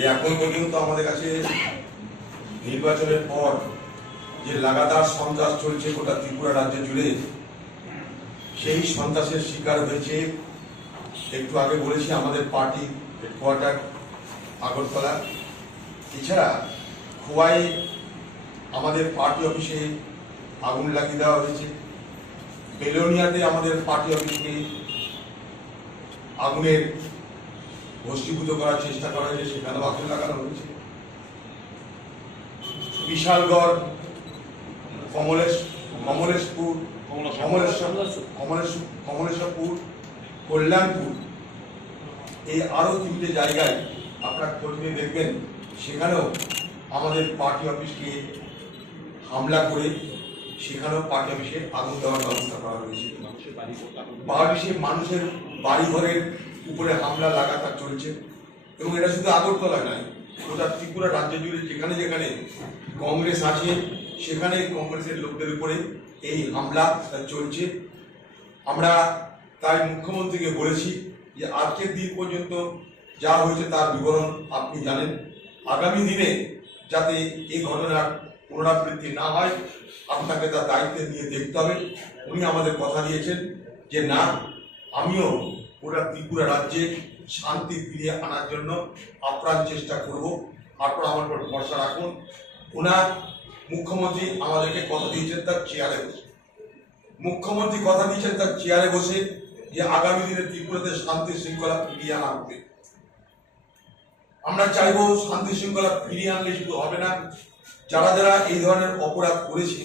যে এখন পর্যন্ত আমাদের কাছে নির্বাচনের পর যে লাগাতার সন্ত্রাস চলছে গোটা ত্রিপুরা রাজ্য জুড়ে, সেই সন্ত্রাসের শিকার হয়েছে একটু আগে বলেছি আমাদের পার্টি হেডকোয়ার্টার আগরতলা, এছাড়া খোয়াই আমাদের পার্টি অফিসে আগুন লাগিয়ে দেওয়া হয়েছে, বেলোনিয়াতে আমাদের পার্টি অফিসকে আগুনের ভস্মীভূত করার চেষ্টা করা হয়েছে, সেখানেও আগুন লাগানো হয়েছে। বিশালগড়, কমলেশ্বরপুর, কল্যাণপুর, এই আরো 3টে জায়গায় আপনারা খোঁজ নিয়ে দেখবেন, সেখানেও আমাদের পার্টি অফিসকে হামলা করে সেখানেও পার্টি অফিসে আগুন দেওয়ার ব্যবস্থা করা হয়েছে। মানুষের বাড়িঘরের উপরে হামলা লাগাতার চলছে এবং এটা শুধু আগরতলা নয়, গোটা ত্রিপুরা রাজ্য জুড়ে যেখানে যেখানে কংগ্রেস আছে সেখানে কংগ্রেসের লোকদের উপরে এই হামলা চলছে। আমরা তাই মুখ্যমন্ত্রীকে বলেছি যে আজকের দিন পর্যন্ত যা হয়েছে তার বিবরণ আপনি জানেন, আগামী দিনে যাতে এই ঘটনার পুনরাবৃত্তি না হয় আপনাকে তার দায়িত্ব নিয়ে দেখতে হবে। উনি আমাদের কথা দিয়েছেন যে না, আমিও গোটা ত্রিপুরা রাজ্যে শান্তি ফিরিয়ে আনার জন্য আপ্রাণ চেষ্টা করব, আপনারা আমার উপর ভরসা রাখুন। ওনার মুখ্যমন্ত্রী আমাদেরকে কথা দিয়েছেন তার চেয়ারে বসে, মুখ্যমন্ত্রী কথা দিয়েছেন তার চেয়ারে বসে যে আগামী দিনে ত্রিপুরাতে শান্তি শৃঙ্খলা ফিরিয়ে আনা হবে। আমরা চাইবো শান্তি শৃঙ্খলা ফিরিয়ে আনলে শুধু হবে না, যারা যারা এই ধরনের অপরাধ করেছে,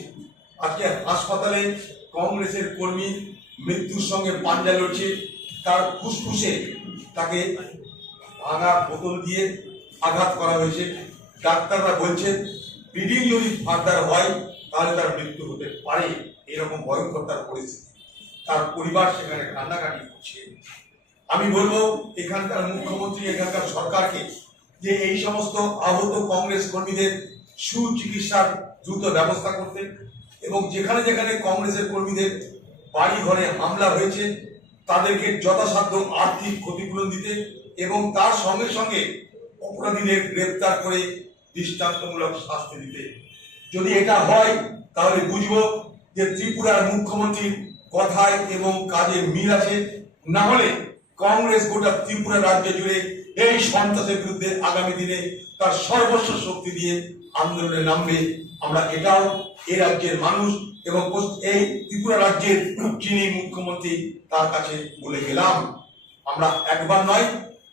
আজকে হাসপাতালে কংগ্রেসের কর্মী মৃত্যুর সঙ্গে পাঞ্জা লড়ছে, তার ফুসফুসে তাকে ভাঙা বোতল দিয়ে আঘাত করা হয়েছে। ডাক্তাররা বলছে ব্লিডিং যদি ফার্দার হয় তাহলে তার মৃত্যু হতে পারে, এরকম ভয়ঙ্কর তার পরিস্থিতি। তার পরিবার সেখানে কান্নাকাটি করছে। আমি বলবো এখানকার মুখ্যমন্ত্রী, এখানকার সরকারকে যে এই সমস্ত আহত কংগ্রেস কর্মীদের সুচিকিৎসার দ্রুত ব্যবস্থা করতে এবং যেখানে যেখানে কংগ্রেসের কর্মীদের বাড়ি ঘরে হামলা হয়েছে তাদেরকে যথাসাধ্য আর্থিক ক্ষতিপূরণ দিতে এবং তার সঙ্গে সঙ্গে অপরাধীদের গ্রেপ্তার করে দৃষ্টান্তমূলক শাস্তি দিতে। যদি এটা হয় তাহলে বুঝবো যে ত্রিপুরার মুখ্যমন্ত্রীর কথায় এবং কাজে মিল আছে, না হলে কংগ্রেস গোটা ত্রিপুরা রাজ্য জুড়ে এই সন্ত্রাসের বিরুদ্ধে আগামী দিনে তার সর্বস্ব শক্তি দিয়ে আন্দোলনে নামবে। আমরা এটাও এই রাজ্যের মানুষ এবং এই ত্রিপুরা রাজ্যের যিনি মুখ্যমন্ত্রী তার কাছে বলে গেলাম। আমরা একবার নয়,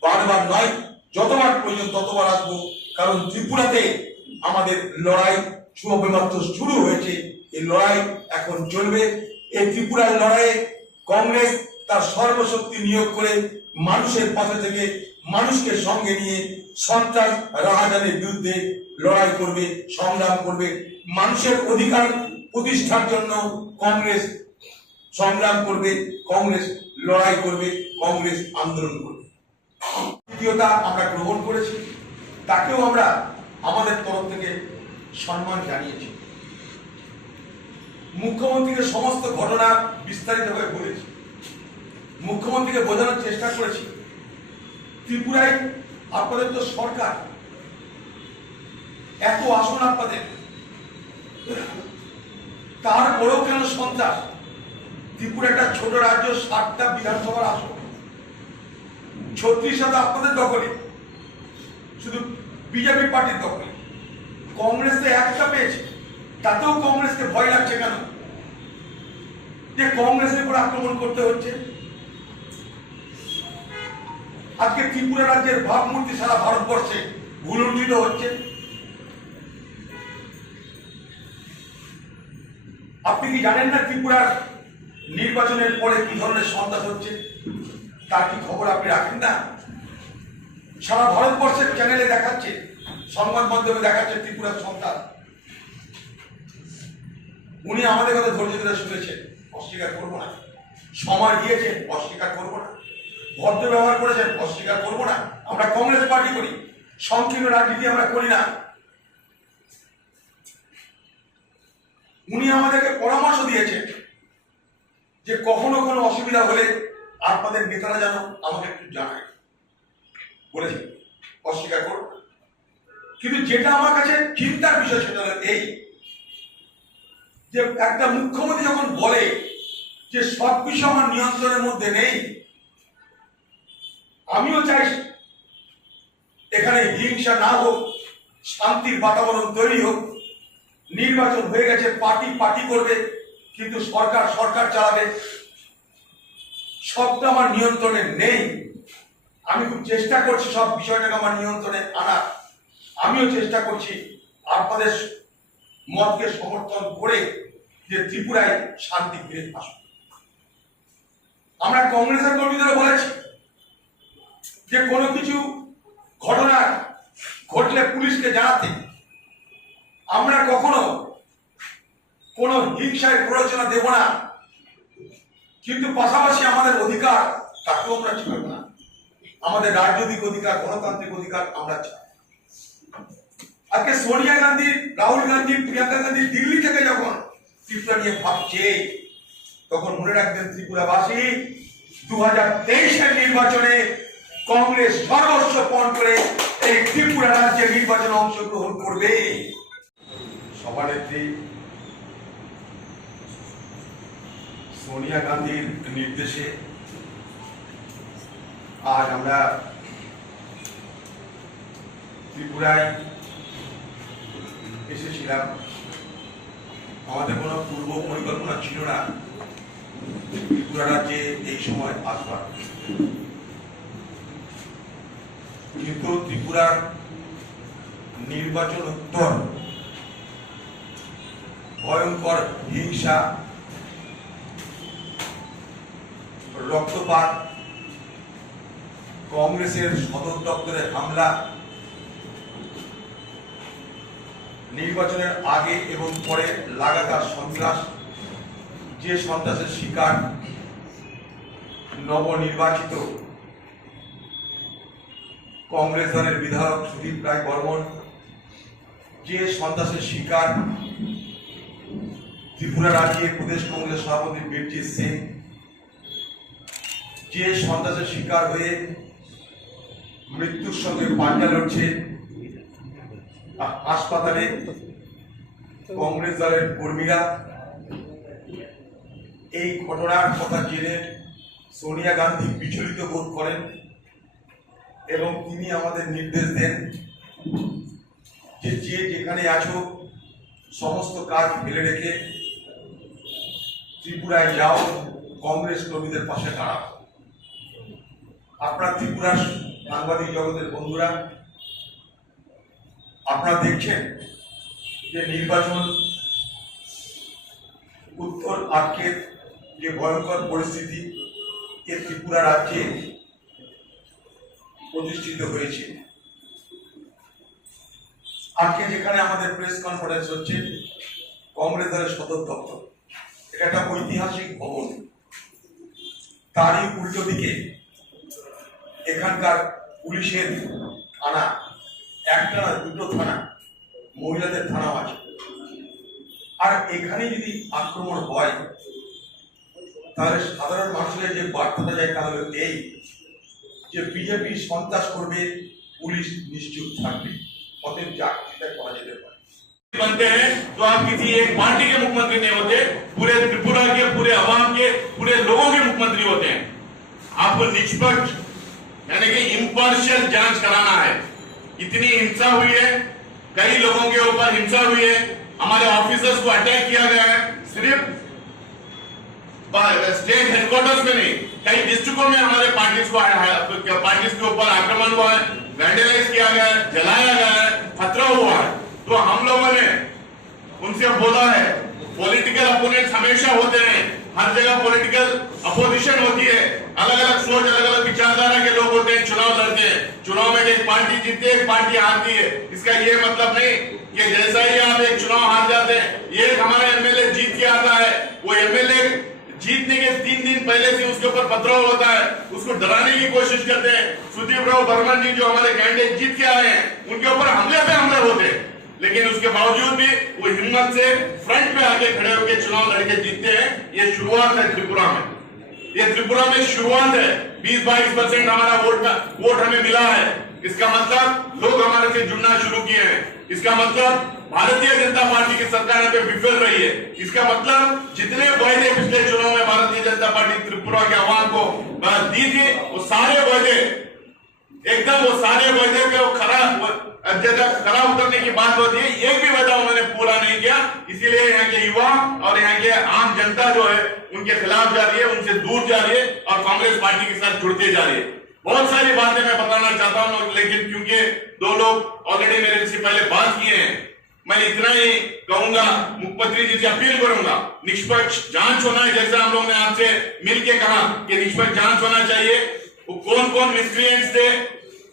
বারবার নয়, যতবার প্রয়োজন ততবার আসবো, কারণ ত্রিপুরাতে আমাদের লড়াই সবেমাত্র শুরু হয়েছে। এই লড়াই এখন চলবে। এই ত্রিপুরার লড়াইয়ে কংগ্রেস তার সর্বশক্তি নিয়োগ করে মানুষের পাশে থেকে মানুষকে সঙ্গে নিয়ে সন্ত্রাস রাহাজানির বিরুদ্ধে লড়াই করবে, সংগ্রাম করবে। মানুষের অধিকার প্রতিষ্ঠার জন্য কংগ্রেস সংগ্রাম করবে, কংগ্রেস লড়াই করবে, কংগ্রেস আন্দোলন করবে। দ্বিতীয়তা আমরা গ্রহণ করেছি, তাকেও আমরা আমাদের তরফ থেকে সম্মান জানিয়েছি। মুখ্যমন্ত্রীকে সমস্ত ঘটনা বিস্তারিতভাবে বলেছি, মুখ্যমন্ত্রীকে বোঝানোর চেষ্টা করেছি ত্রিপুরায় আপনাদের তো সরকার, এত আসন আপনাদের, তারপরেও কেন সন্ত্রাস? ত্রিপুরা একটা ছোট রাজ্য, 7টা বিধানসভার আসন, 36টা আপনাদের দখলে, শুধু বিজেপি পার্টির দখলে। কংগ্রেস তো একটা পেয়েছে, তাতেও কংগ্রেসকে ভয় লাগছে কেন যে কংগ্রেসের উপর আক্রমণ করতে হচ্ছে? আজকে ত্রিপুরা রাজ্যের ভাবমূর্তি সারা ভারতবর্ষে ভুলুণ্ঠিত হচ্ছে। আপনি কি জানেন না ত্রিপুরার নির্বাচনের পরে কি ধরনের সন্ত্রাস হচ্ছে? তার কি খবর আপনি রাখেন না? সারা ভারতবর্ষের চ্যানেলে দেখাচ্ছে, সংবাদ মাধ্যমে দেখাচ্ছে ত্রিপুরার সন্ত্রাস। উনি আমাদের কথা ধৈর্য ধরে শুনেছেন, অস্বীকার করবো না। সময় দিয়েছেন, অস্বীকার করবো না। ভদ্র ব্যবহার করেছেন, অস্বীকার করবো না। আমরা কংগ্রেস পার্টি করি, সংকীর্ণ রাজনীতি আমরা করি না। উনি আমাদেরকে পরামর্শ দিয়েছেন যে কখনো কোনো অসুবিধা হলে আপনাদের নেতারা যেন আমাকে একটু জানায়, বলেছেন। অস্বীকার করব, কিন্তু যেটা আমার কাছে চিন্তার বিষয় সেটা হলো এই যে একটা মুখ্যমন্ত্রী যখন বলে যে সব কিছু আমার নিয়ন্ত্রণের মধ্যে নেই, আমিও চাই এখানে হিংসা না হোক, শান্তির বাতাবরণ তৈরি হোক। নির্বাচন হয়ে গেছে, পার্টি পার্টি করবে, কিন্তু সরকার সরকার চালাবে, সবটা আমার নিয়ন্ত্রণে নেই। আমি খুব চেষ্টা করছি সব বিষয়টাকে আমার নিয়ন্ত্রণে আনার। আমিও চেষ্টা করছি আপনাদের মতকে সমর্থন করে যে ত্রিপুরায় শান্তি ফিরে আসুক। আমরা কংগ্রেসের কর্মীদেরও বলেছি যে কোনো কিছু ঘটনা ঘটলে পুলিশকে জানাতে। আমরা কখনো কোনো হিংসায় প্ররোচনা দেব না, কিন্তু পাশাপাশি আমাদের অধিকার তাকেও আমরা ছাড়ব না। আমাদের রাজনৈতিক অধিকার, গণতান্ত্রিক অধিকার আমরা চাই। আজকে সোনিয়া গান্ধী, রাহুল গান্ধী, প্রিয়াঙ্কা গান্ধী দিল্লি থেকে যখন ত্রিপুরা নিয়ে ভাবছে, তখন মনে রাখবেন ত্রিপুরাবাসী 2023-এর নির্বাচনে কংগ্রেস সর্বস্ব পণ করে এই ত্রিপুরা রাজ্যের নির্বাচনে অংশগ্রহণ করবে। সভানেত্রী সোনিয়া গান্ধীর নির্দেশে আজ আমরা ত্রিপুরায় এসেছিলাম। আমাদের কোনো পূর্ব পরিকল্পনা ছিল না ত্রিপুরা রাজ্যে এই সময় আসবার, কিন্তু ত্রিপুরার নির্বাচন উত্তর ভয়ঙ্কর হিংসা, রক্তপাত, কংগ্রেসের সদর দপ্তরে হামলা, নির্বাচনের আগে এবং পরে লাগাতার সন্ত্রাস, যে সন্ত্রাসের শিকার নবনির্বাচিত কংগ্রেস দলের বিধায়ক সুদীপ রায় বর্মন, যে সন্ত্রাসের শিকার ত্রিপুরা রাজ্যে প্রদেশ কংগ্রেস সভাপতি বীরজিৎ সিং, যে সন্ত্রাসের শিকার হয়ে মৃত্যুর সঙ্গে পাঞ্জা লড়ছে হাসপাতালে কংগ্রেস দলের কর্মীরা, এই ঘটনার কথা জেনে সোনিয়া গান্ধী বিচলিত বোধ করেন এবং তিনি আমাদের নির্দেশ দেন যে যে যেখানে আছো সমস্ত কাজ ফেলে রেখে ত্রিপুরায় যাও, কংগ্রেস কর্মীদের পাশে দাঁড়াও। আপনারা ত্রিপুরার সাংবাদিক জগতের বন্ধুরা, আপনারা দেখছেন যে নির্বাচন উত্তর আটকের যে ভয়ঙ্কর পরিস্থিতি এ ত্রিপুরা রাজ্যে প্রতিষ্ঠিত হয়েছে। আজকে যেখানে আমাদের প্রেস কনফারেন্স হচ্ছে কংগ্রেস দলের সদর দপ্তর, এটা একটা ঐতিহাসিক ভবন, তারই উল্টো দিকে এখানকার পুলিশের থানা, একটা না দুটো থানা, মহিলাদের থানাও আছে। আর এখানে যদি আক্রমণ হয় তাহলে সাধারণ মানুষের যে বার্তাটা যায় তা হলো এই যে বিজেপি সন্ত্রাস করবে, পুলিশ নিশ্চুপ থাকবে, অতএব যেটা করা যেতে পারে। बनते हैं तो आप किसी एक पार्टी के मुख्यमंत्री नहीं होते, पूरे त्रिपुरा के, पूरे अवाम के, पूरे लोगों के मुख्यमंत्री होते हैं। आपको निष्पक्ष यानी कि इम्पार्शियल जांच कराना है। इतनी हिंसा हुई है, कई लोगों के ऊपर हिंसा हुई है, हमारे ऑफिसर्स को अटैक किया गया है, सिर्फ स्टेट हेडक्वार्टर्स में नहीं, कई डिस्ट्रिक्टों में हमारे पार्टीज के ऊपर आक्रमण हुआ है, वैंडलाइज किया गया है, जलाया गया है, खतरा हुआ है। तो हम लोगों ने उनसे बोला है, पॉलिटिकल अपोनेंट्स हमेशा होते हैं, हर जगह पॉलिटिकल अपोजिशन होती है, अलग अलग सोच, अलग अलग विचारधारा के लोग होते हैं, चुनाव लड़ते हैं। चुनाव में एक पार्टी जीतती है, एक पार्टी हारती है, इसका ये मतलब नहीं कि जैसा ही आप एक चुनाव हार जाते हैं, ये हमारा एमएलए जीत के आता है, वो एमएलए जीतने के 3 दिन पहले से उसके ऊपर पथराव होता है, उसको डराने की कोशिश करते हैं। सुदीप राव बर्मन जी जो हमारे कैंडिडेट जीत के आए हैं, उनके ऊपर हमले पे हमले होते हैं, लेकिन उसके बावजूद भी वो हिम्मत से फ्रंट पे आके खड़े होकर चुनाव लड़के जीतते हैं। ये शुरुआत है त्रिपुरा में, ये त्रिपुरा में शुरुआत है। 20-22% हमारा वोट हमें मिला है, इसका मतलब लोग हमारे से जुड़ना शुरू किए हैं। इसका मतलब भारतीय जनता पार्टी की सरकार यहाँ पे विफल रही है। इसका मतलब जितने वायदे पिछले चुनाव में भारतीय जनता पार्टी त्रिपुरा के आवाम को दी थी, वो सारे वायदे एकदम पे वो खरा उतरने की बात होती है, एक भी वादा उन्होंने पूरा नहीं किया। इसीलिए यहाँ के युवा और यहाँ के आम जनता जो है उनके खिलाफ जा रही है, उनसे दूर जा रही है और कांग्रेस पार्टी के साथ जुड़ते जा रही है। बहुत सारी बातें मैं बताना चाहता हूं, लेकिन क्योंकि दो लोग ऑलरेडी मेरे से पहले बात किए हैं, मैं इतना ही कहूंगा, मुख्यमंत्री जी से अपील करूंगा, निष्पक्ष जांच होना है। जैसे हम लोग ने आपसे मिलकर कहा कि निष्पक्ष जांच होना चाहिए, वो कौन कौन मिसक्रिएंट्स थे,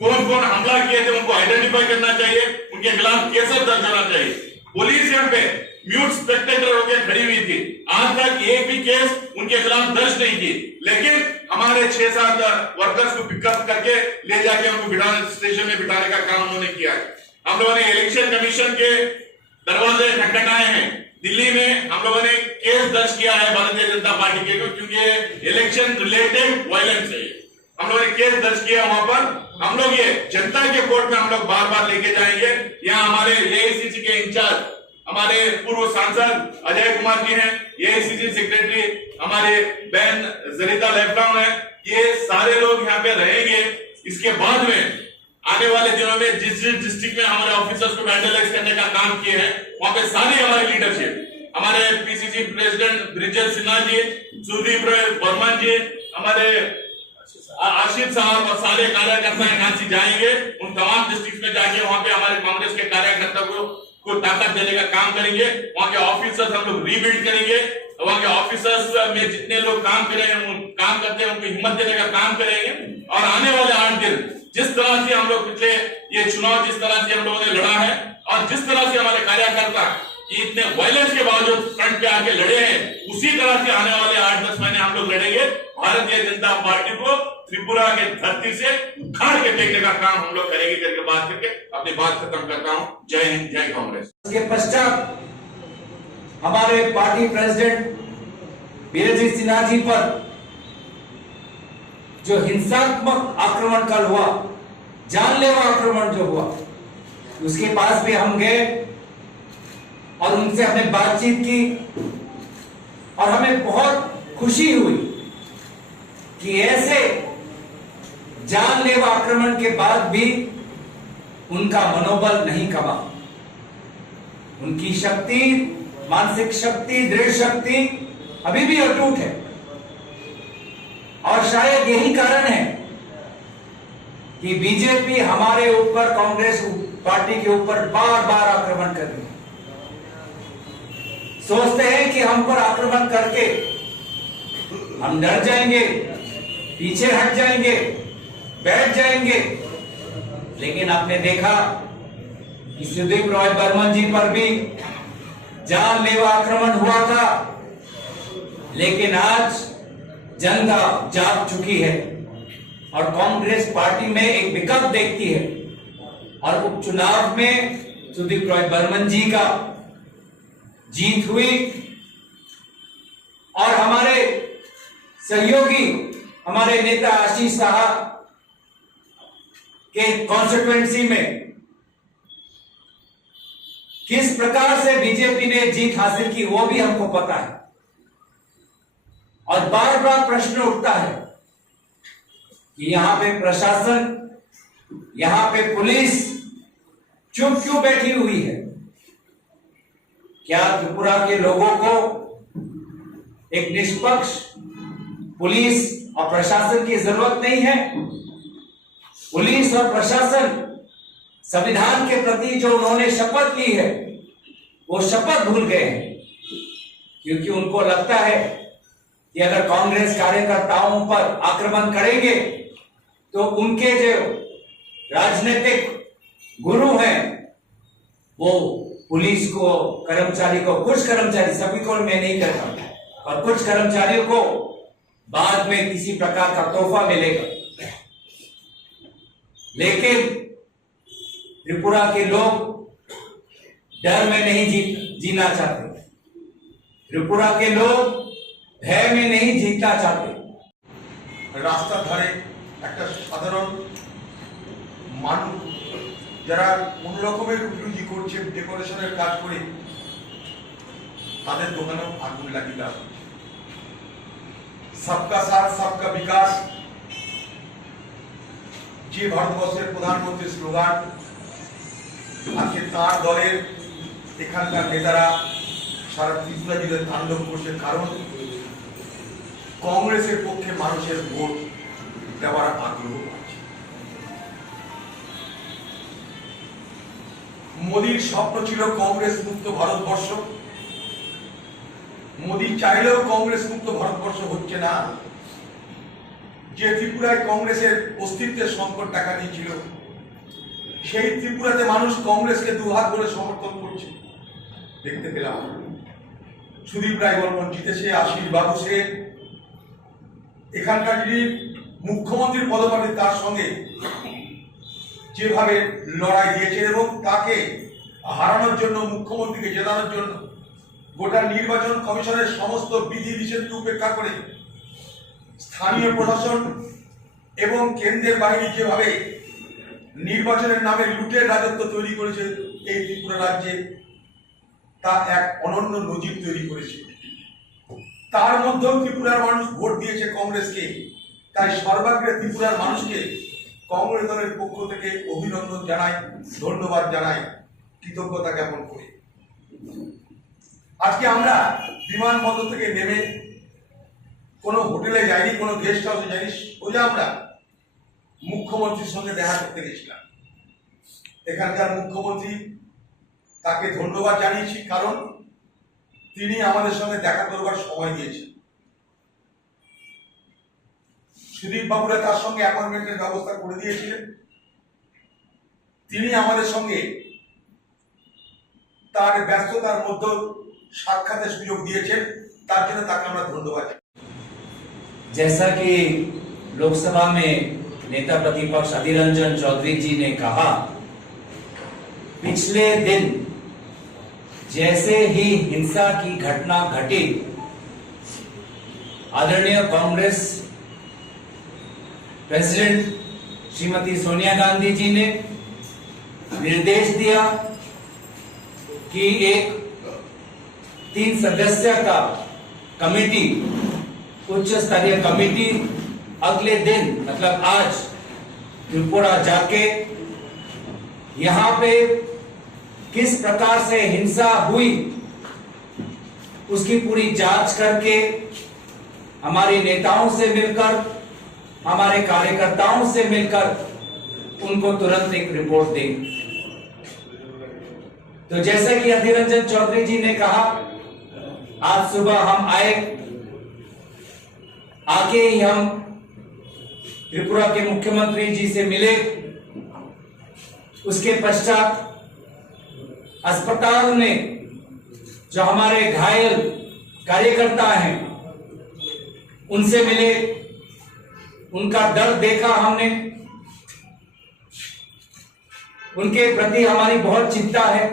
कौन कौन हमला किए थे, उनको आइडेंटिफाई करना चाहिए, उनके खिलाफ केस दर्ज होना चाहिए। पुलिस यहाँ पे म्यूट स्पेक्टेटर होकर खड़ी हुई थी, आज तक एक भी केस उनके खिलाफ दर्ज नहीं की, लेकिन हमारे 6-7 वर्कर्स को पिकअप करके ले जाके उनको स्टेशन में बिठाने का काम उन्होंने किया है। हम लोगों ने इलेक्शन कमीशन के दरवाजे खटखटाए हैं। दिल्ली में हम लोगों ने केस दर्ज किया है भारतीय जनता पार्टी के, क्योंकि इलेक्शन रिलेटेड वायलेंस है। हम लोगों ने केस दर्ज किया वहां पर। हम लोग ये जनता के कोर्ट में हम लोग बार बार लेके जाएंगे। यहाँ हमारे एआईसीसी के इंचार्ज हमारे पूर्व सांसद अजय कुमार जी हैं, एआईसीसी सेक्रेटरी हमारे बहन जरीता लेफ्राउन है, ये सारे लोग यहाँ पे रहेंगे। इसके बाद में आने वाले दिनों में जिस डिस्ट्रिक्ट में हमारे ऑफिसर्स को वैंडलाइज करने का काम किए हैं, वहां पे सारी हमारी लीडरशिप, हमारे पीसीसी प्रेसिडेंट ब्रिजेश सिन्हा जी, सुदीप बर्मन जी, हमारे आशीष साहब और सारे कार्यकर्ता यहाँ से जाएंगे। उन तमाम डिस्ट्रिक्ट में जाके वहां पे हमारे कांग्रेस के कार्यकर्ता को ताकत देने का काम करेंगे। वहां के ऑफिसर्स हम लोग रीबिल्ड करेंगे। वहां के ऑफिसर्स में जितने लोग काम करते हैं उनको हिम्मत देने का काम करेंगे। और आने वाले 8 दिन जिस तरह से हम लोग पिछले ये चुनाव जिस तरह से हम लोगों ने लड़ा है और जिस तरह से हमारे कार्यकर्ता इतने वायलेंस के बावजूद फ्रंट पे आके लड़े हैं, उसी तरह से आने वाले 8-10 महीने हम लोग लड़ेंगे। भारतीय जनता पार्टी को त्रिपुरा के धरती से उखाड़ के फेंकने का काम हम लोग करेंगे करके बात करके अपनी बात खत्म करता हूं। जय हिंद, जय कांग्रेस। इसके पश्चात हमारे पार्टी प्रेसिडेंट बीरेजी सिन्हा जी पर जो हिंसात्मक आक्रमण कल हुआ, जानलेवा आक्रमण जो हुआ, उसके पास भी हम गए और उनसे हमने बातचीत की और हमें बहुत खुशी हुई कि ऐसे जानलेवा आक्रमण के बाद भी उनका मनोबल नहीं कमा। उनकी शक्ति, मानसिक शक्ति, दृढ़ शक्ति अभी भी अटूट है। और शायद यही कारण है कि बीजेपी हमारे ऊपर, कांग्रेस पार्टी के ऊपर बार बार आक्रमण कर रही है। सोचते हैं कि हम पर आक्रमण करके हम डर जाएंगे, पीछे हट जाएंगे, बैठ जाएंगे, लेकिन आपने देखा कि सुदीप रॉय बर्मन जी पर भी जानलेवा आक्रमण हुआ था, लेकिन आज जनता जाग चुकी है और कांग्रेस पार्टी में एक विकल्प देखती है। और उपचुनाव में सुदीप रॉय बर्मन जी का जीत हुई और हमारे सहयोगी, हमारे नेता आशीष साहब के कॉन्स्टिट्यूएंसी में किस प्रकार से बीजेपी ने जीत हासिल की वो भी हमको पता है। और बार बार प्रश्न उठता है कि यहां पे प्रशासन, यहां पे पुलिस चुप क्यों बैठी हुई है? क्या त्रिपुरा के लोगों को एक निष्पक्ष पुलिस और प्रशासन की जरूरत नहीं है? पुलिस और प्रशासन संविधान के प्रति जो उन्होंने शपथ ली है, वो शपथ भूल गए हैं, क्योंकि उनको लगता है कि अगर कांग्रेस कार्यकर्ताओं पर आक्रमण करेंगे तो उनके जो राजनीतिक गुरु हैं वो पुलिस को, कर्मचारी को, कुछ कर्मचारी, सभी को मैं नहीं कहता, और कुछ कर्मचारियों को बाद में किसी प्रकार का तोहफा मिलेगा। लेकिन त्रिपुरा के लोग डर में नहीं जीना चाहते, त्रिपुरा के लोग भय में नहीं जीतना चाहते। রাস্তার ধারে একটা সাধারণ মানুষ যারা কোন রকমের রুজি করছে, ডেকোরেশনের কাজ করে, তাদের দোকানেও আগুন লাগিয়ে দেওয়া হচ্ছে। সবকা সাথ সবকা বিকাশ যে ভারতবর্ষের প্রধানমন্ত্রীর স্লোগান, আজকে তার দলের এখানকার নেতারা সারা ত্রিপুরা জুড়ে তাণ্ডব করছে। কারণ কংগ্রেসের পক্ষে মানুষের ভোট দেওয়ার আগ্রহ পাচ্ছে। মোদীর স্বপ্ন ছিল কংগ্রেস মুক্ত ভারতবর্ষ। মোদী চাইলেও কংগ্রেস মুক্ত ভারতবর্ষ হচ্ছে না। যে ত্রিপুরায় কংগ্রেসের অস্তিত্বের সংকট দেখা দিয়েছিল, সেই ত্রিপুরাতে মানুষ কংগ্রেসকে দুহাত ধরে সমর্থন করছে। দেখতে পেলাম সুদীপ রায় বর্মন জিতেছে, আশিস বাবু সেন, এখানকার যিনি মুখ্যমন্ত্রীর পদপ্রার্থী তার সঙ্গে যেভাবে লড়াই দিয়েছে এবং তাকে হারানোর জন্য, মুখ্যমন্ত্রীকে জেতানোর জন্য গোটা নির্বাচন কমিশনের সমস্ত বিধি নিষেধকে উপেক্ষা করে স্থানীয় প্রশাসন এবং কেন্দ্রের বাহিনী যেভাবে নির্বাচনের নামে লুটের রাজত্ব তৈরি করেছে এই ত্রিপুরা রাজ্যে, তা এক অনন্য নজির তৈরি করেছে। তার মধ্যেও ত্রিপুরার মানুষ ভোট দিয়েছে কংগ্রেসকে। তাই সর্বাগ্রে ত্রিপুরার মানুষকে কংগ্রেস দলের পক্ষ থেকে অভিনন্দন জানাই, ধন্যবাদ জানাই, কৃতজ্ঞতা জ্ঞাপন করি। আজকে আমরা বিমানবন্দর থেকে নেমে কোনো হোটেলে যাইনি, কোনো গেস্ট হাউসে যাইনি, সোজা আমরা মুখ্যমন্ত্রীর সঙ্গে দেখা করতে গেছিলাম। এখানকার মুখ্যমন্ত্রী, তাকে ধন্যবাদ জানিয়েছি, কারণ তিনি আমাদের সঙ্গে দেখা করবার সময় দিয়েছেন। সুদীপ বাবুরা তার সঙ্গে অ্যাপয়েন্টমেন্টের ব্যবস্থা করে দিয়েছিলেন। তিনি আমাদের সঙ্গে তার ব্যস্ততার মধ্যে সাক্ষাতের সুযোগ দিয়েছেন, তার জন্য তাকে আমরা ধন্যবাদ। जैसा कि लोकसभा में नेता प्रतिपक्ष अधीर रंजन चौधरी जी ने कहा, पिछले दिन जैसे ही हिंसा की घटना घटी, आदरणीय कांग्रेस प्रेसिडेंट श्रीमती सोनिया गांधी जी ने निर्देश दिया कि एक 3 सदस्य का कमेटी, उच्च स्तरीय कमेटी अगले दिन मतलब आज त्रिपुरा जाके यहां पे किस प्रकार से हिंसा हुई उसकी पूरी जांच करके हमारे नेताओं से मिलकर, हमारे कार्यकर्ताओं से मिलकर उनको तुरंत एक रिपोर्ट देंगे। तो जैसे कि अधीर रंजन चौधरी जी ने कहा, आज सुबह हम आके ही हम त्रिपुरा के मुख्यमंत्री जी से मिले। उसके पश्चात अस्पताल में जो हमारे घायल कार्यकर्ता हैं उनसे मिले, उनका दर्द देखा हमने, उनके प्रति हमारी बहुत चिंता है।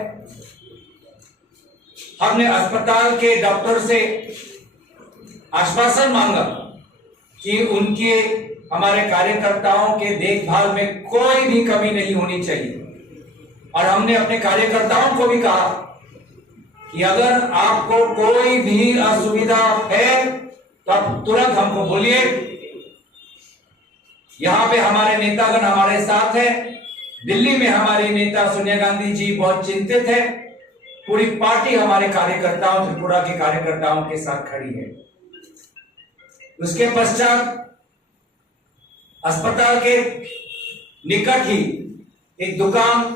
हमने अस्पताल के डॉक्टर से आश्वासन मांगा कि उनके, हमारे कार्यकर्ताओं के देखभाल में कोई भी कमी नहीं होनी चाहिए। और हमने अपने कार्यकर्ताओं को भी कहा कि अगर आपको कोई भी असुविधा है तो आप तुरंत हमको बोलिए। यहां पे हमारे नेतागण हमारे साथ हैं। दिल्ली में हमारी नेता सोनिया गांधी जी बहुत चिंतित है। पूरी पार्टी हमारे कार्यकर्ताओं, त्रिपुरा के कार्यकर्ताओं के साथ खड़ी है। उसके पश्चात अस्पताल के निकट ही एक दुकान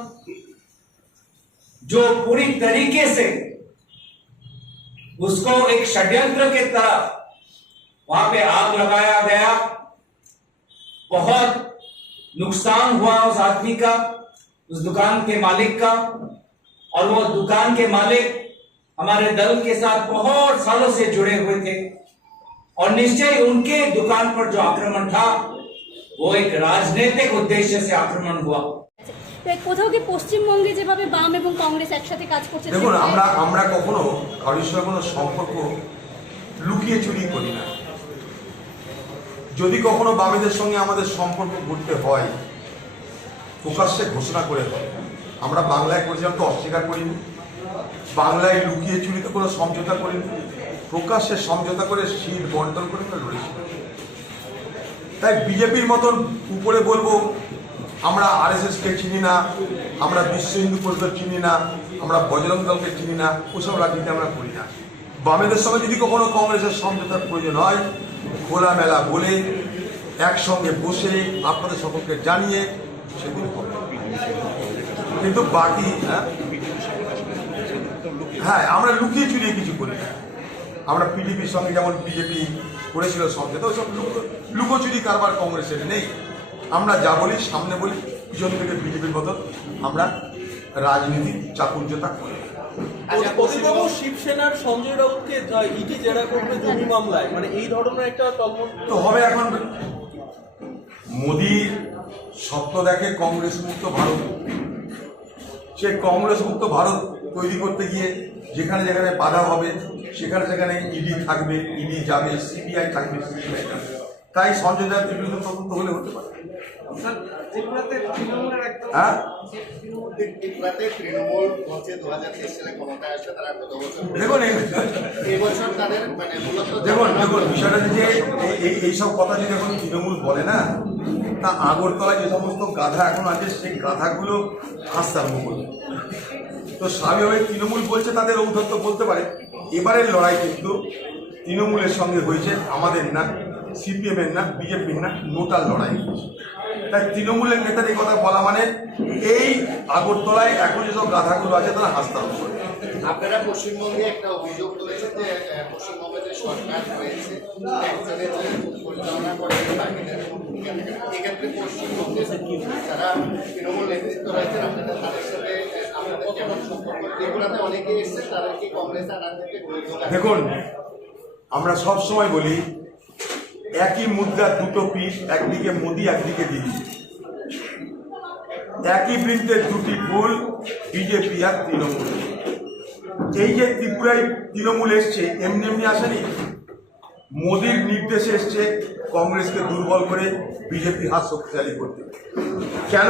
जो पूरी तरीके से उसको एक षड्यंत्र के तरह वहां पे आग लगाया गया। बहुत नुकसान हुआ उस आदमी का, उस दुकान के मालिक का। और वो दुकान के मालिक हमारे दल के साथ बहुत सालों से जुड़े हुए थे और निश्चय उनके दुकान पर जो आक्रमण था वो एक राजनीतिक उद्देश्य से आक्रमण हुआ। কোথাও কি পশ্চিমবঙ্গে যেভাবে বাম এবং কংগ্রেস একসাথে কাজ করছে, দেখুন, আমরা কখনো কারোর সঙ্গে কোনো সম্পর্ক লুকিয়ে চুরি করি না। যদি কখনো বামেদের সঙ্গে আমাদের সম্পর্ক করতে হয় প্রকাশ্যে ঘোষণা করে দেয়। আমরা বাংলায় করেছিলাম তো অস্বীকার করিনি, বাংলায় লুকিয়ে চুরিতে কোনো সমঝোতা করিনি, প্রকাশ্যে সমঝোতা করে সিট বন্টন করে আমরা লড়েছি। তাই বিজেপির মতন উপরে বলবো আমরা আরএসএসকে চিনি না, আমরা বিশ্ব হিন্দু পরিষদ চিনি না, আমরা বজরং দলকে চিনি না, ওসব রাজনীতি আমরা করি না। বামেদের সঙ্গে যদি কখনো কংগ্রেসের সমঝোতার প্রয়োজন হয়, খোলামেলা বলে একসঙ্গে বসে আপনাদের সকলকে জানিয়ে সেদিন হবে। কিন্তু বাকি হ্যাঁ আমরা লুকিয়ে চুরিয়ে কিছু করি না। আমরা পিডিপির সঙ্গে যেমন বিজেপি করেছিল সমঝোতা, ওইসব লুকোচুরি কারবার কংগ্রেসের নেই। আমরা যা বলি সামনে বলি, পিছন থেকে বিজেপির মতন আমরা রাজনীতি চাকুর্যতা করি। প্রতিবাবু শিবসেনার সঞ্জয় রাউতকে ইডি জেরা করবে জমি মামলায়, মানে এই ধরনের একটা তলমল তো হবে। এখন মোদির স্বপ্ন দেখে কংগ্রেস মুক্ত ভারত। সে কংগ্রেস মুক্ত ভারত তৈরি করতে গিয়ে যেখানে যেখানে বাধা হবে সেখানে সেখানে ইডি থাকবে, ইডি যাবে, সিবিআই থাকবে, সিবিআই যাবে। তাই সঞ্জয় রাউতের বিরুদ্ধে তদন্ত হলে হতে পারে। হ্যাঁ ত্রিপুরাতে তৃণমূল হচ্ছে 2023 সালে ক্ষমতায় আসবে, তারা গত বছর দেখুন এবছর তাদের মানে মূলত দেখুন বিষয়টা যে এইসব কথা যদি এখন তৃণমূল বলে না, তা আগরতলায় যে সমস্ত গাধা এখন আছে সেই গাধাগুলো হাসতে আরম্ভ করবে। তো স্বাভাবিকভাবে তৃণমূল বলছে তাদের ঔদ্ধত্য বলতে পারে। এবারের লড়াই কিন্তু তৃণমূলের সঙ্গে হয়েছে, আমাদের না, সিপিএমের না, বিজেপির না, নোটাল লড়াই হয়েছে। তাই তৃণমূলের নেতাদের কথা বলা মানে এই আগরতলায় এখন যেসব গাধাগুলো আছে তারা হাসতে আরম্ভ করবে। আপনারা পশ্চিমবঙ্গে একটা অভিযোগ তুলেছেন যে পশ্চিমবঙ্গে যে সরকার রয়েছে একজনের যে পরিচালনা করে বাকিদের ভূমিকা থাকে। এক্ষেত্রে পশ্চিমবঙ্গে যারা তৃণমূল নেতৃত্ব রয়েছেন আপনাদের তাদের সাথে আপনাদের কেমন সম্পর্ক? ত্রিপুরাতে অনেকে এসছে, তারা কি কংগ্রেস আনার ক্ষেত্রে দেখুন আমরা সব সময় বলি একই মুদ্রার দুটো পিঠ, একদিকে মোদি একদিকে দিদি। একই বৃন্তের দুটি ফুল, বিজেপি আর তৃণমূল। এই যে ত্রিপুরায় তৃণমূল এসছে এমনি এমনি আসেনি, মোদির নির্দেশে এসছে কংগ্রেসকে দুর্বল করে বিজেপি হাত শক্তিশালী করতে। কেন?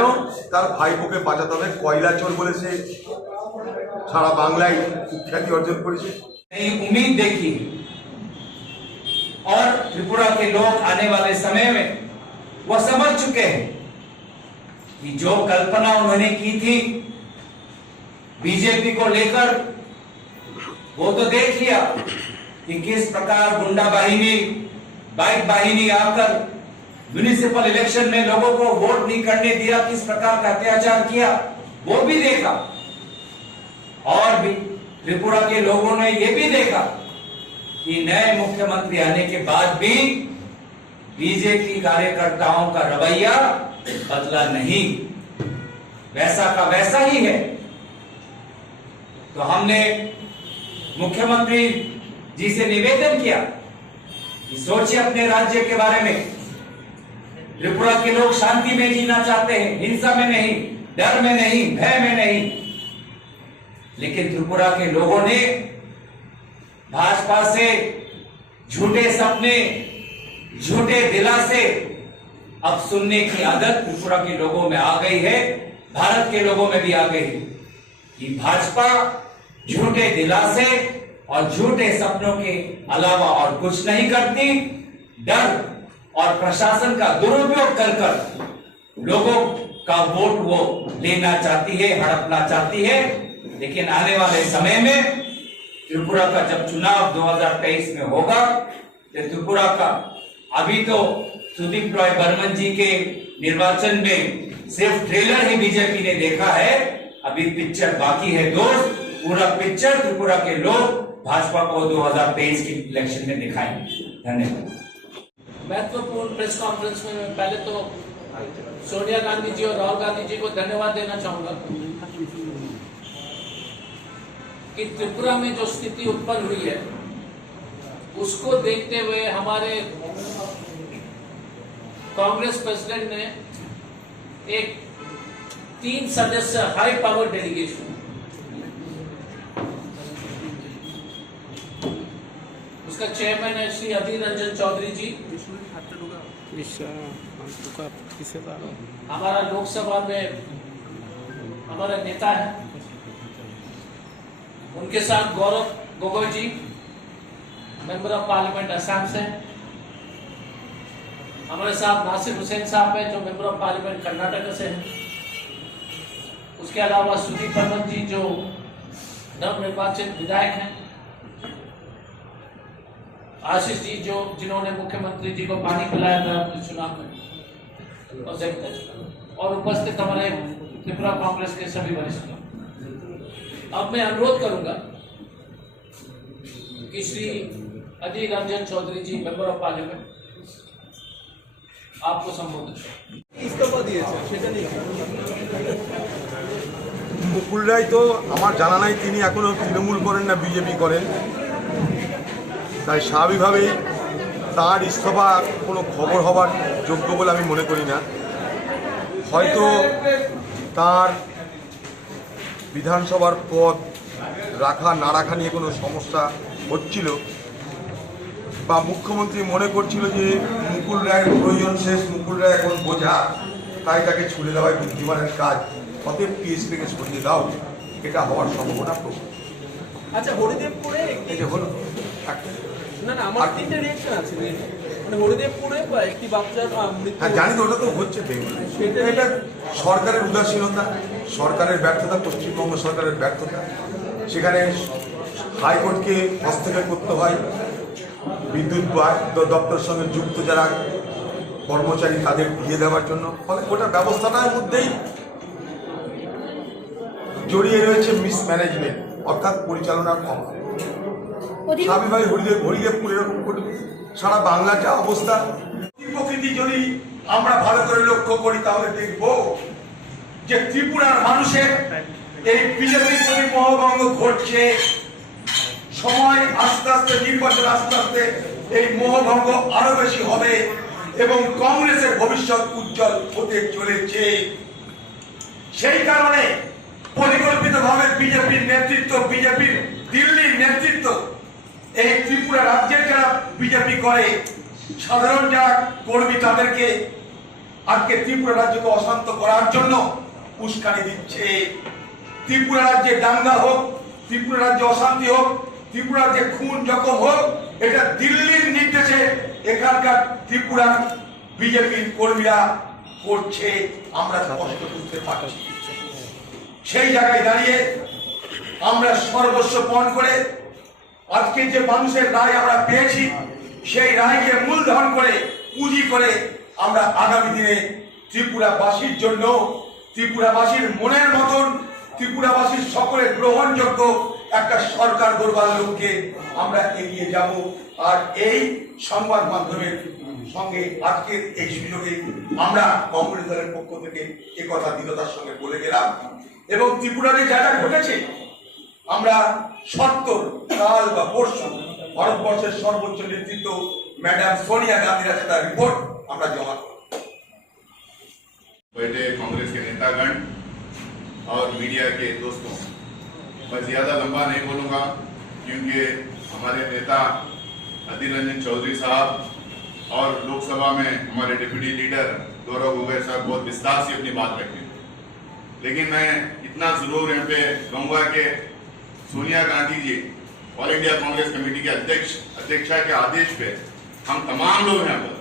তার ভাইপোকে বাঁচাতে হবে। কয়লা চোর বলেছে সারা বাংলায় সুখ্যাতি অর্জন করেছে। नई उम्मीद देखी और त्रिपुरा के लोग आने वाले समय में वो समझ चुके हैं कि जो कल्पना उन्होंने की थी बीजेपी को लेकर, वो तो देख लिया कि किस प्रकार गुंडा बाहिनी, बाइक बाहिनी आकर म्युनिसिपल इलेक्शन में लोगों को वोट नहीं करने दिया, किस प्रकार का अत्याचार किया वो भी देखा। और भी त्रिपुरा के लोगों ने यह भी देखा कि नए मुख्यमंत्री आने के बाद भी बीजेपी कार्यकर्ताओं का रवैया बदला नहीं, वैसा का वैसा ही है। तो हमने मुख्यमंत्री जी से निवेदन किया कि सोचिए अपने राज्य के बारे में। त्रिपुरा के लोग शांति में जीना चाहते हैं, हिंसा में नहीं, डर में नहीं, भय में नहीं। लेकिन त्रिपुरा के लोगों ने भाजपा से झूठे सपने, झूठे दिलासे अब सुनने की आदत त्रिपुरा के लोगों में आ गई है, भारत के लोगों में भी आ गई है कि भाजपा झूठे दिलासे और झूठे सपनों के अलावा और कुछ नहीं करती। डर और प्रशासन का दुरुपयोग कर लोगों का वोट वो लेना चाहती है, हड़पना चाहती है। लेकिन आने वाले समय में त्रिपुरा का जब चुनाव 2023 में होगा, तो त्रिपुरा का अभी तो सुदीप रॉय बर्मन जी के निर्वाचन में सिर्फ ट्रेलर ही बीजेपी ने देखा है, अभी पिक्चर बाकी है दोस्त। पूरा पिक्चर त्रिपुरा के लोग भाजपा को 2023 के इलेक्शन में दिखाएंगे। धन्यवाद। महत्वपूर्ण प्रेस कॉन्फ्रेंस में मैं पहले तो सोनिया गांधी जी और राहुल गांधी जी को धन्यवाद देना चाहूंगा कि त्रिपुरा में जो स्थिति उत्पन्न हुई है उसको देखते हुए हमारे कांग्रेस प्रेसिडेंट ने एक 3 सदस्य हाई पावर डेलीगेशन, उसका चेयरमैन है श्री अधीर रंजन चौधरी जी, हमारा लोकसभा में हमारे नेता है, उनके साथ गौरव गोगोई जी मेंबर ऑफ पार्लियामेंट असम से, हमारे साथ नासिर हुसैन साहब है जो मेंबर ऑफ पार्लियामेंट कर्नाटक से हैं। उसके अलावा सुदीप बर्मन जी जो नवनिर्वाचित विधायक हैं, आशीष जी जो जिन्होंने मुख्यमंत्री जी को पानी पिलाया था अपने चुनाव में, और उपस्थित हमारे त्रिपुरा कांग्रेस के सभी वरिष्ठ। अब मैं अनुरोध करूंगा कि श्री अधीर रंजन चौधरी जी मेंबर ऑफ पार्लियामेंट आपको संबोधित करें। ইস্তফা দিয়েছে সেটা নিয়ে মুকুল রায় তো আমার জানা নাই তিনি এখনো তৃণমূল করেন না বিজেপি করেন, তাই স্বাভাবিকভাবেই তার ইস্তফা কোনো খবর হবার যোগ্য বলে আমি মনে করি না। হয়তো তার বিধানসভার পদ রাখা না রাখা নিয়ে কোনো সমস্যা হচ্ছিল, বা মুখ্যমন্ত্রী মনে করছিল যে মুকুল রায়ের প্রয়োজন শেষ, মুকুল রায় এখন বোঝা, তাই তাকে ছুড়ে দেওয়াই বুদ্ধিমানের কাজ, অতএব পিএসপিকে সরিয়ে দাও, এটা হওয়ার সম্ভাবনা প্রবল। আচ্ছা হরিদেবপুরে এই যে হলো না না আমার তিনটে রিঅ্যাকশন আছে, মানে হরিদেবপুরে একটি বাচ্চার মৃত্যু। হ্যাঁ জানি তো, ওটা তো হচ্ছে বেঙ্গলে। এটা সরকারের উদাসীনতা, সরকারের ব্যর্থতা, পশ্চিমবঙ্গ সরকারের ব্যর্থতা। সেখানে হাইকোর্টকে হস্তক্ষেপ করতে হয় বিদ্যুৎ দপ্তরের সঙ্গে যুক্ত যারা কর্মচারী তাদের দিয়ে দেওয়ার জন্য, ফলে গোটা ব্যবস্থাটার মধ্যেই জড়িয়ে রয়েছে মিসম্যানেজমেন্ট, অর্থাৎ পরিচালনার অভাব। স্বাভাবিকভাবে হরিদেবপুর এরকম সারা বাংলার যা অবস্থা, প্রকৃতি যদি আমরা ভালো করে লক্ষ্য করি তাহলে দেখব যে ত্রিপুরার মানুষের এই বিজেপির প্রতি মোহভঙ্গ ঘটছে। সময় আস্তে আস্তে, নির্বাচন আস্তে আস্তে এই মোহভঙ্গ আরো বেশি হবে এবং কংগ্রেসের ভবিষ্যৎ উজ্জ্বল হতে চলেছে। সেই কারণে পরিকল্পিতভাবে বিজেপির নেতৃত্ব, বিজেপির দিল্লির নেতৃত্ব এই ত্রিপুরা রাজ্যের যারা বিজেপি করে, সাধারণ যারা কর্মী, তাদেরকে আজকে ত্রিপুরা রাজ্যকে অশান্ত করার জন্য উস্কানি দিচ্ছে। ত্রিপুরা রাজ্যে দাঙ্গা হোক, ত্রিপুরা রাজ্যে অশান্তি হোক, ত্রিপুরা রাজ্যে খুন জখম হোক, এটা দিল্লির নির্দেশে এখানকার ত্রিপুরার বিজেপির কর্মীরা করছে, আমরা স্পষ্ট বুঝতে পারছি। সেই জায়গায় দাঁড়িয়ে আমরা সর্বস্ব পণ করে আজকে যে মানুষের রায় আমরা পেয়েছি, সেই রায়কে মূলধন করে, পুঁজি করে আমরা আগামী দিনে ত্রিপুরাবাসীর জন্য, ত্রিপুরাবাসীর মনের মতন, ত্রিপুরাবাসীর সকলের গ্রহণযোগ্য একটা সরকার গড়বার লক্ষ্যে আমরা এগিয়ে যাব। আর এই সংবাদ মাধ্যমের সঙ্গে আজকের এই সুযোগে আমরা কংগ্রেস দলের পক্ষ থেকে একথা দৃঢ়তার সঙ্গে বলে গেলাম। এবং ত্রিপুরাতে যা যা ঘটেছে, আমরা 70 কাল বা পরশু ভারতবর্ষের সর্বোচ্চ নেতৃত্ব ম্যাডাম সোনিয়া গান্ধীর কাছে তার রিপোর্ট আমরা জমা করব। बैठे कांग्रेस के नेतागण और मीडिया के दोस्तों, मैं ज्यादा लंबा नहीं बोलूंगा क्योंकि हमारे नेता अधीर रंजन चौधरी साहब और लोकसभा में हमारे डिप्टी लीडर गौरव गोगोई साहब बहुत विस्तार से अपनी बात रखें। लेकिन मैं इतना जरूर यहाँ पे कहूंगा कि Sonia Gandhi ji all India Congress committee के अध्यक्षा के आदेश पे हम तमाम लोग यहाँ पर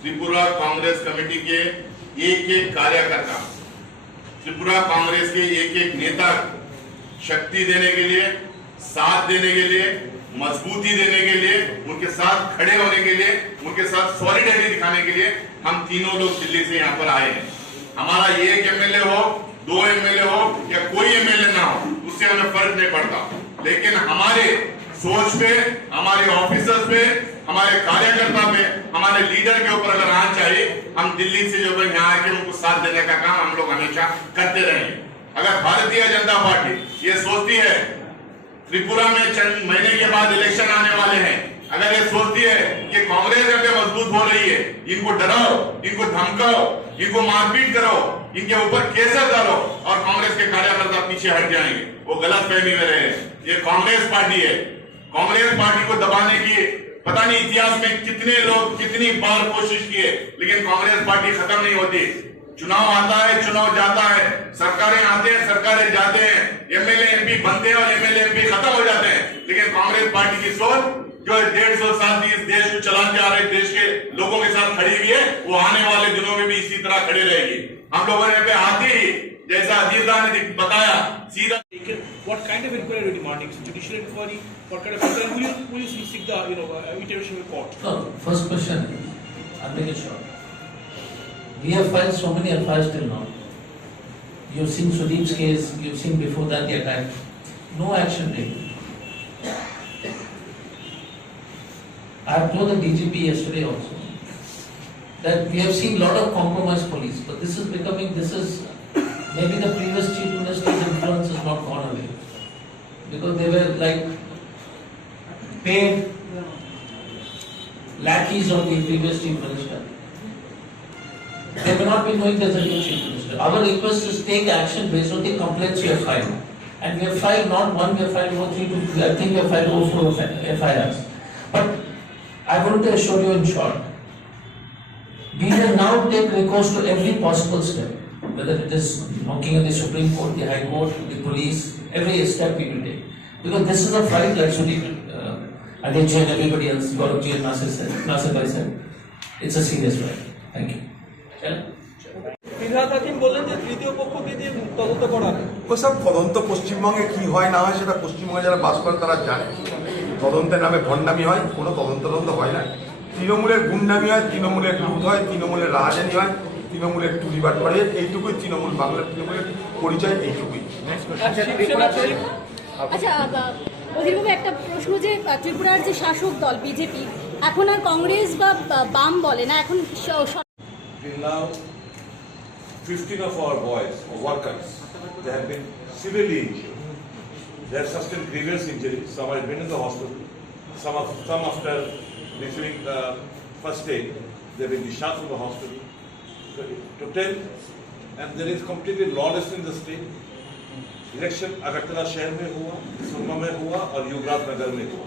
त्रिपुरा कांग्रेस कमेटी के एक एक कार्यकर्ता, त्रिपुरा कांग्रेस के एक एक नेता शक्ति देने के लिए, साथ देने के लिए, मजबूती देने के लिए, उनके साथ खड़े होने के लिए, उनके साथ सॉलिडेरिटी दिखाने के लिए हम तीनों लोग दिल्ली से यहाँ पर आए हैं। हमारा एक एमएलए हो, 2 एमएलए हो या कोई एमएलए ना हो, उससे हमें फर्क नहीं पड़ता, लेकिन हमारे सोच पे, हमारे ऑफिसर्स पे, हमारे कार्यकर्ता पे, हमारे लीडर के ऊपर अगर आना चाहिए, हम दिल्ली से जो यहाँ आके उनको साथ देने का काम हम लोग हमेशा करते रहेंगे। अगर भारतीय जनता पार्टी ये सोचती है त्रिपुरा में चंद महीने के बाद इलेक्शन आने वाले हैं, अगर ये सोचती है कि कांग्रेस यहाँ पे मजबूत हो रही है, इनको डराओ, इनको धमकाओ, इनको मारपीट करो, इनके ऊपर केसेस डालो और कांग्रेस के कार्यकर्ता पीछे हट जाएंगे, वो गलत फहमी में रहे। ये कांग्रेस पार्टी है, कांग्रेस पार्टी को दबाने की पता नहीं इतिहास में कितने लोग कितनी बार कोशिश किए, लेकिन कांग्रेस पार्टी खत्म नहीं होती। चुनाव आता है, चुनाव जाता है, सरकारें आते हैं, सरकारें जाते हैं, एमएलए एमपी बनते हैं और एमएलए एमपी खत्म हो जाते हैं, लेकिन कांग्रेस पार्टी की सोच जो 150 साल से इस देश को चला के आ रहे देश के लोगों के साथ खड़ी हुई है, वो आने वाले दिनों में भी इसी तरह खड़ी रहेगी। हम लोगों ने पे आते ही जैसा अजीत ने बताया सीधा What kind of inquiry are you demanding? Judicial inquiry? What kind of inquiry? Will you seek the iteration of court? No, first question, I'll make it short. We have filed so many FIRs till now. You've seen Sudeep's case, you've seen before that the attack. No action taken. I have told the DGP yesterday also that we have seen a lot of compromised police, but this is maybe the previous chief minister's influence has not gone away. Because they were like paid lackeys of the previous chief minister. They may not be knowing there's a new chief minister. Our request is take action based on the complaints we have filed. And we have filed not one, we have filed over 3 to, I think we have filed over 4 FIRs. But I want to assure you in short, we will now take recourse to every possible step, whether it is knocking at the Supreme Court, the High Court, the police, every step we will take. Because this is a fight like Sudeep, Aditya and everybody else, Gaurav ji and Nasir Bhai said, it's a serious fight. Thank you. Firhad Hakim বললেন যে তৃতীয় পক্ষকে দিয়ে তদন্ত করা হয়। ওসব তদন্ত পশ্চিমবঙ্গে কি হয় না হয় সেটা পশ্চিমবঙ্গে যারা বাস করে তারা জানে। তদন্তের নামে ভণ্ডামি হয়, কোনো তদন্ত হয় না। তৃণমূলের গুন্ডামি হয়, তৃণমূলের লুট হয়, তৃণমূলের রাজধানী হয়, তৃণমূলের টুরিবাট করে, এইটুকুই তৃণমূল, বাংলার তৃণমূলের পরিচয় এইটুকুই। আচ্ছা অধীরবাবু, একটা প্রশ্ন যে ত্রিপুরার যে শাসক দল বিজেপি এখন আর কংগ্রেস বা বাম বলে না, এখন Till now, 15 of our boys, or workers, they have been severely injured. They have sustained grievous injuries. Some have been in the hospital. Some after receiving the first aid, they have been discharged from the hospital. Total, and there is completely lawlessness in the state. Election Agartala शहर में हुआ, सुरमा में हुआ और युवराज नगर में हुआ।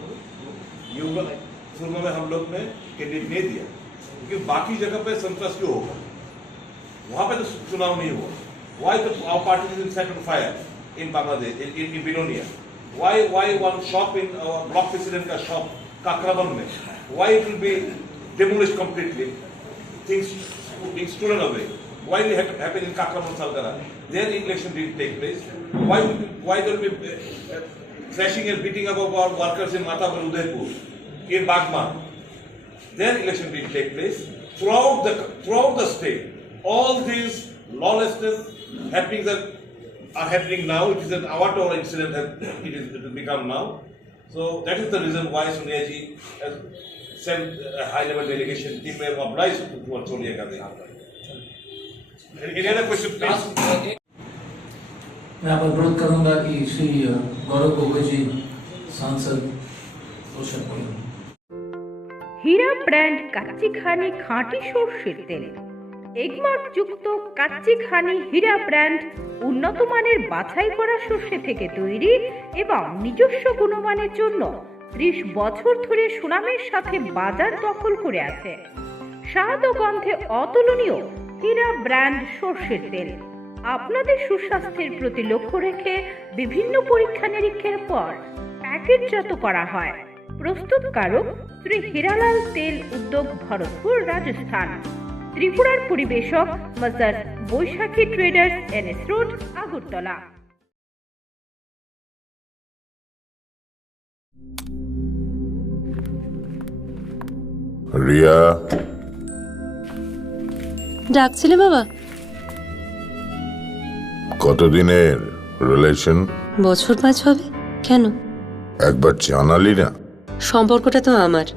सुरमा में हम लोग ने कैंडिडेट नहीं दिया, लेकिन बाकी जगह पे संतोष क्यों होगा? वहां पे तो चुनाव नहीं हुआ। Why the our party is set on fire in Bangladesh, in Binonia? Why one shop in our block president का shop Kakraban में? Why it will be demolished completely? Things being stolen away. Why will it happen in Kakraban Salgara? Their election didn't take place. Why there will be thrashing and beating up of our workers in Matabar Udaipur, in Bagman? Their election didn't take place. Throughout the state, all these lawlessness are happening now. It is an hour incident that it has become now. So that is the reason why Sonia ji has sent a high-level delegation team were obliged towards Sonia Gandhi. Any other question, please? मैं आप अनुरोध करूंगा कि श्री गौरव गोगोई जी सांसद question करें। হীরা brand কাচ্চিখানি খাঁটি সরষের তেল, এগমার্ক যুক্ত কাচ্চিখানি হীরা ব্র্যান্ড উন্নত মানের বাছাই করা সরষে থেকে তৈরি এবং নিজস্ব গুণমানের জন্য 30 বছর ধরে সুনামের সাথে বাজার দখল করে আছে। স্বাদ ও গন্ধে অতুলনীয় হীরা ব্র্যান্ড সরষের তেল আপনাদের সুস্বাস্থ্যের প্রতি লক্ষ্য রেখে বিভিন্ন পরীক্ষা নিরীক্ষার পর প্যাকেটজাত করা হয়। প্রস্তুতকারক শ্রী হীরালাল তেল উদ্যোগ, ভরতপুর, রাজস্থান। ত্রিপুরার পরিবেশক মাজার Baishakhi traders, NS road, Agartala. Riya, ডাকছিলে বাবা? কতদিনের রিলেশন? বছর 5 হবে। কেন? একবার জানালি না? সম্পর্কটা তো আমার,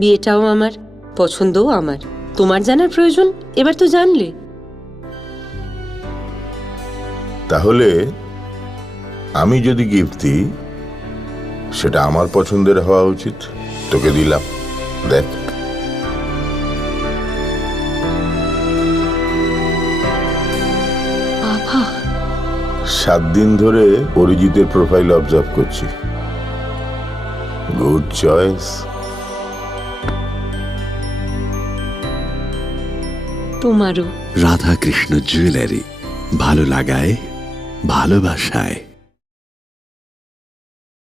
বিয়েটাও আমার, পছন্দও আমার। তোমার জানার প্রয়োজন, এবার তো জানলে। তাহলে আমি যদি গিফট দিই সেটা আমার পছন্দের হওয়া উচিত। তোকে দিলাম, দেখ। বাবা, 7 দিন ধরে অরিজিতের প্রোফাইল অবজার্ভ করছি। Good choice. তোমারও। রাধাকৃষ্ণ জুয়েলারি, ভালো লাগায় ভালোবাসায়।